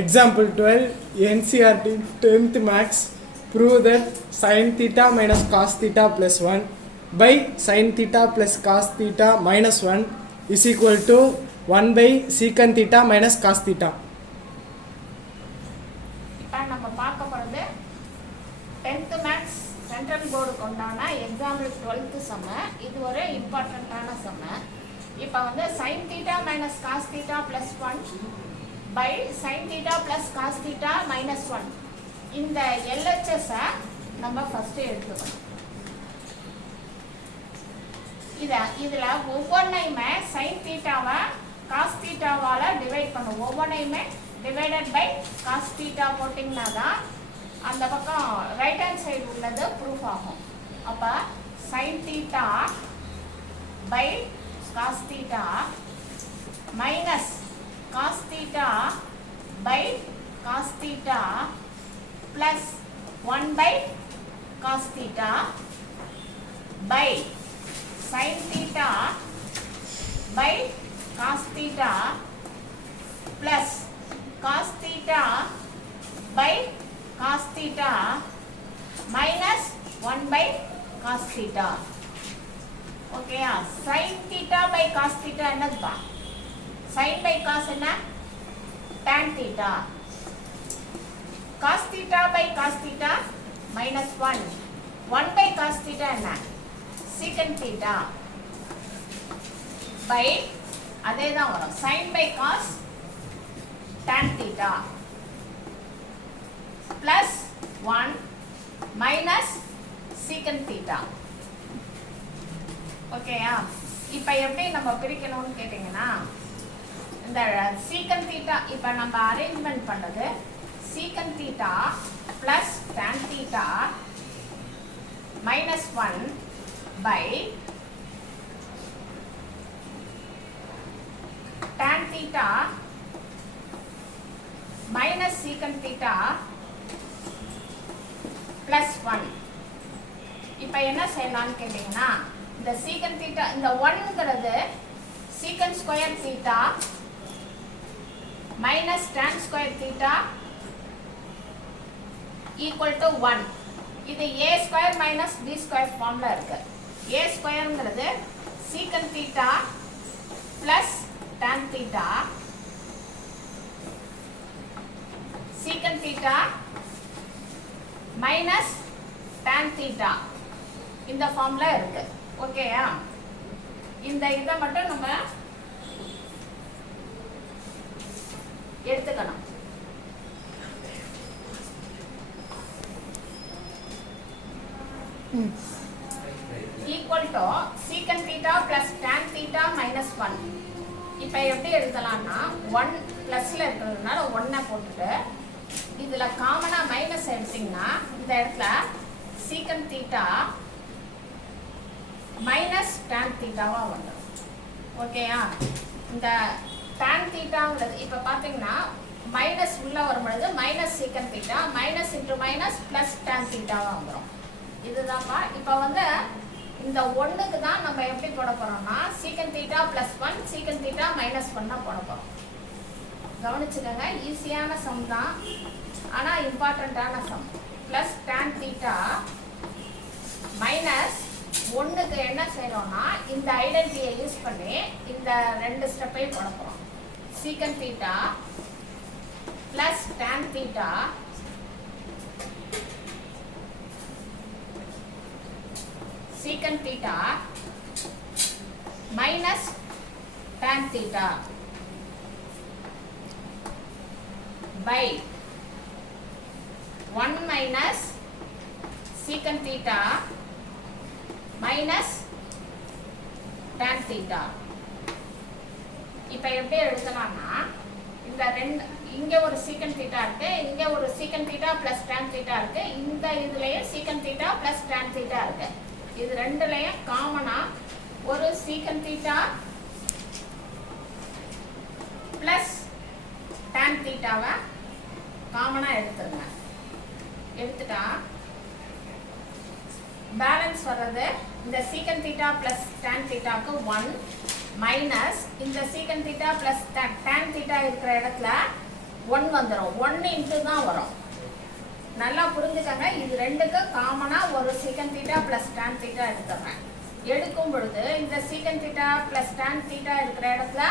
Example 12, NCERT 10th max, prove that sin theta minus cos theta plus 1 by sin theta plus cos theta minus 1 is equal to 1 by secant theta minus cos theta. இப்போ நம்ம பார்க்க போகிறது 10th maths central போர்டுக்கு உண்டான example 12th சம்ம. இது ஒரு இம்பார்ட்டண்ட்டான சம்ம. இப்போ வந்து sin theta minus cos theta plus 1 by sin theta plus cos theta minus 1 இந்த LHS-ஐ நம்ம ஃபஸ்ட்டு எடுத்துக்கணும். இதில் ஒவ்வொன்றையுமே sin தீட்டாவை காஸ் தீட்டாவால் டிவைட் பண்ணும். ஒவ்வொன்றையுமே டிவைடட் பை காஸ் தீட்டா போட்டிங்கன்னா தான் அந்த பக்கம் ரைட் ஹேண்ட் சைடு உள்ளது ப்ரூஃப் ஆகும். அப்போ sin தீட்டா by cos theta minus cos theta by cos theta plus 1 by cos theta by sin theta by cos theta plus cos theta by cos theta minus 1 by cos theta. Okay, sin theta by cos theta என்னதுப்பா? sin by cos என்ன? tan theta. cos theta by cos theta minus 1. 1 by cos theta என்ன? secant theta. by அதே தான் வரும். sin by cos tan theta plus 1 minus secant theta. ஓகேயா? இப்போ எப்படி நம்ம பிரிக்கணும்னு கேட்டிங்கன்னா இந்த secant theta இப்போ நம்ம அரேஞ்ச்மெண்ட் பண்ணது secant theta plus tan theta minus 1 by tan theta minus secant theta plus 1. இப்போ என்ன செய்யலாம்னு கேட்டிங்கன்னா இந்த secant theta இந்த 1ங்கிறது secant square theta minus tan square theta equal to 1. இது a square minus b square ஃபார்ம்ல இருக்கு. a squareங்கிறது secant theta plus tan theta secant theta minus tan theta இந்த ஃபார்ம்ல இருக்கு. ஓகேயா? இந்த இதை மட்டும் நம்ம எடுத்துக்கணும். Equal to secant theta plus tan theta minus 1. இப்போ எப்படி எழுதலாம்னா 1 ப்ளஸ்ல இருக்கிறதுனால 1 போட்டுட்டு இதில் காமனாக மைனஸ் எடுத்திங்கன்னா இந்த இடத்துல secant theta மைனஸ் tan thetaவாக வந்துடும். ஓகேயா? இந்த tan thetaங்கிறது இப்போ பார்த்தீங்கன்னா மைனஸ் உள்ளே வரும்பொழுது minus secant theta minus into minus plus tan thetaவாக வந்துடும். இதுதான்ப்பா. இப்போ வந்து இந்த 1க்கு தான் நம்ம எப்படி போட போகிறோம்னா secant theta plus 1 secant theta minus 1 தான் போட போகிறோம். கவனிச்சுக்கோங்க, ஈஸியான சம் தான், ஆனால் இம்பார்ட்டண்ட்டான sum. Plus tan theta minus 1க்கு என்ன செய்கிறோம்னா இந்த ஐடென்டிட்டியை யூஸ் பண்ணி இந்த 2 ஸ்டெப்பையும் போட போகிறோம். secant theta plus tan theta secant theta minus tan theta by 1 minus secant theta minus tan theta. இப்போ எப்படி எழுதலாம்னா இந்த இங்கே ஒரு secant theta இருக்கு, இங்கே ஒரு secant theta plus tan theta இருக்கு, இந்த இதுலயும் secant theta plus tan theta இருக்கு. இது ரெண்டுலயும் காமனா ஒரு secant theta plus tan thetaவை காமனா எடுத்துருங்க. எடுத்துட்டா பேலன்ஸ் வர்றது இந்த secant theta plus tan thetaக்கு 1 minus இந்த secant theta plus tan theta இருக்கிற இடத்துல 1 வந்துடும். 1 இன்ட்டு தான் வரும். நல்லா புரிஞ்சுக்கங்க. இது ரெண்டுக்கும் காமனாக ஒரு சீக்கன் தீட்டா ப்ளஸ் டேன் தீட்டா எடுத்துடுறேன். எடுக்கும் பொழுது இந்த சீக்கன் தீட்டா ப்ளஸ் டேன் தீட்டா இருக்கிற இடத்துல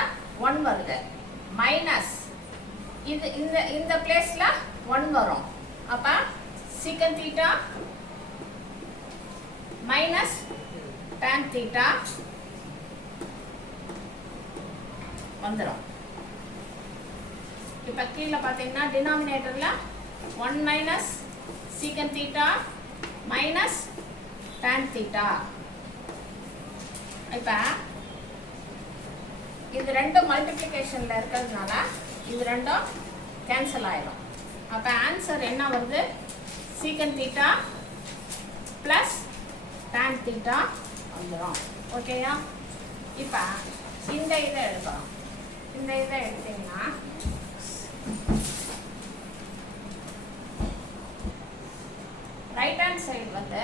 1 வருது. மைனஸ் இது இந்த பிளேஸில் 1 வரும். அப்போ சீக்கன் தீட்டா மைனஸ் டேன் தீட்டா வந்துடும். இப்போ கீழே பார்த்தீங்கன்னா டினாமினேட்டரில் 1 மைனஸ் சீக்கன் தீட்டா மைனஸ் டேன் தீட்டா. இப்போ இது ரெண்டும் மல்டிப்ளிகேஷனில் இருக்கிறதுனால இது ரெண்டும் கேன்சல் ஆயிடும். அப்போ ஆன்சர் என்ன வருது? சீக்கன் தீட்டா ப்ளஸ் டேன் தீட்டா வந்துடும். ஓகேயா? இப்போ இந்த இதை எடுக்கிறோம். இந்த இதை எடுத்தீங்கன்னா ரைட் ஹேண்ட் சைடு வந்து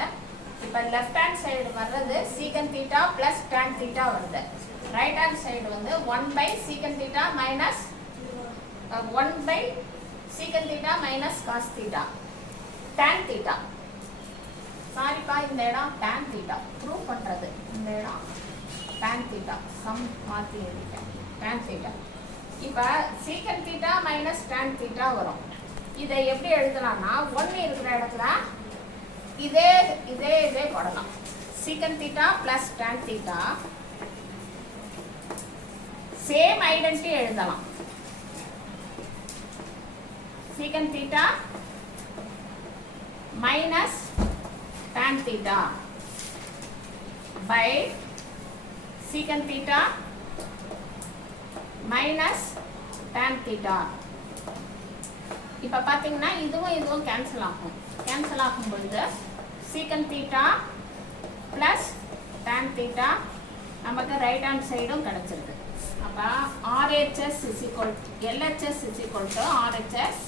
இப்போ லெஃப்ட் ஹேண்ட் சைடு வர்றது secant theta plus tan theta வருது. ரைட் ஹேண்ட் சைடு வந்து 1 by secant theta minus 1 by secant theta minus cos theta tan theta. சாரிப்பா, இந்த இடம் டேன் தீட்டா ப்ரூவ் பண்ணுறது. இந்த இடம் டேன் தீட்டா சம் மாற்றி எழுதிட்டேன். Tan theta. இப்போ secant theta minus tan theta வரும். இதை எப்படி எழுதலாம்னா 1 இருக்கிற இடத்துல இதே போடலாம். Secant theta plus tan theta same identity எழுதலாம். Secant theta minus tan theta by secant theta minus tan theta. இப்போ பார்த்தீங்கன்னா இதுவும் கேன்சல் ஆகும். கேன்சல் ஆகும் பொழுது secant theta plus tan theta நமக்கு ரைட் ஹேண்ட் சைடும் கிடைச்சிருக்கு. அப்போ RHS is equal to LHS is equal to RHS